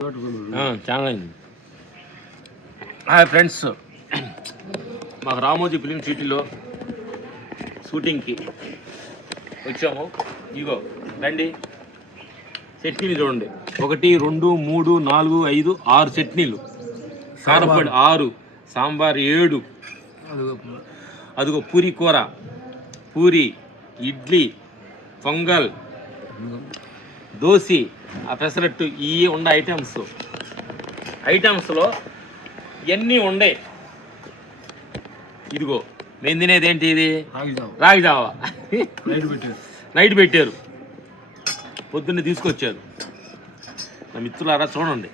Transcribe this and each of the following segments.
చాలా hi friends, మాకు Ramoji film సిటీలో షూటింగ్కి వచ్చాము. ఇగో రండి, చట్నీలు చూడండి. 1 2 3 4 5 6 చట్నీలు, కారపొడి 6, సాంబార్ 7, అదిగో పూరి కూర, పూరి, ఇడ్లీ, పొంగల్, దోశ, ఆ పెసరట్టు, ఇవి ఉండే ఐటమ్స్లో ఇవన్నీ ఉండే. ఇదిగో నేను తినేది ఏంటి? ఇది రాగి జావా నైట్ పెట్టారు, పొద్దున్నే తీసుకొచ్చారు. నా మిత్రులారా చూడండి.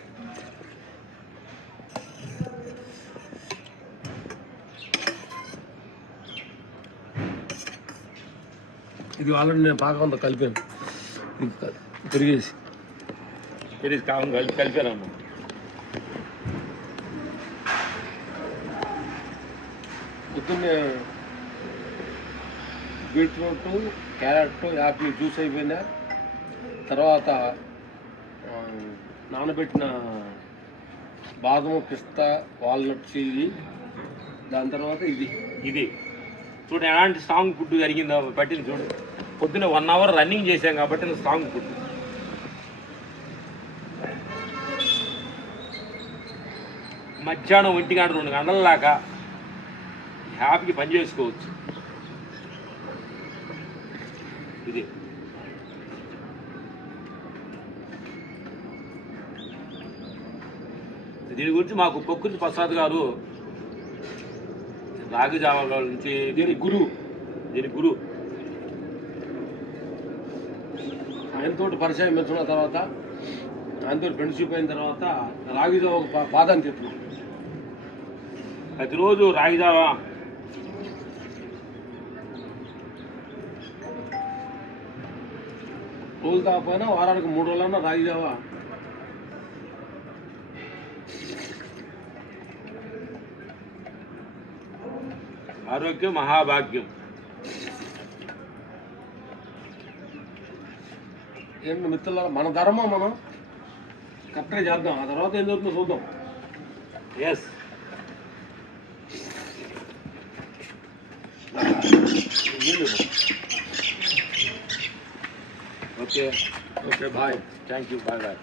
ఇది ఆల్రెడీ నేను పాకంతో కలిపాను, పెరిగేసి కావం కలిపారమ్మా. పొద్దున్నే బీట్రూట్, క్యారెట్, యాపిల్ జ్యూస్ అయిపోయిందా, తర్వాత నానబెట్టిన బాదము, పిస్తా, వాల్నట్స్, ఇవి. దాని తర్వాత ఇది చూడు ఎలాంటి స్ట్రాంగ్ ఫుడ్ జరిగిందో పట్టింది చూడు. పొద్దున్న 1 అవర్ రన్నింగ్ చేశాం కాబట్టి స్ట్రాంగ్ ఫుడ్. మధ్యాహ్నం 1 గంట 2 గంటల దాకా హ్యాపీకి పని చేసుకోవచ్చు. ఇది దీని గురించి మాకు ప్రకృతి ప్రసాద్ గారు రాగి జావాల నుంచి దీని గురు ఆయనతో పరిచయం పెంచుకున్న తర్వాత, ఆయనతో ఫ్రెండ్షిప్ అయిన తర్వాత రాగి జావ బాధని చెప్తున్నాం. ప్రతిరోజు రాగి జావా రోజు కాకపోయినా వారానికి 3 రోజులన్నా రాగి జావా. ఆరోగ్యం మహాభాగ్యం. ఏంటి మిత్రుల, మన ధర్మం మనం కరెక్ట్గా చేద్దాం. ఆ తర్వాత ఏం జరుగుతుందో చూద్దాం. Yes, okay, okay, bye. Thank you, bye bye.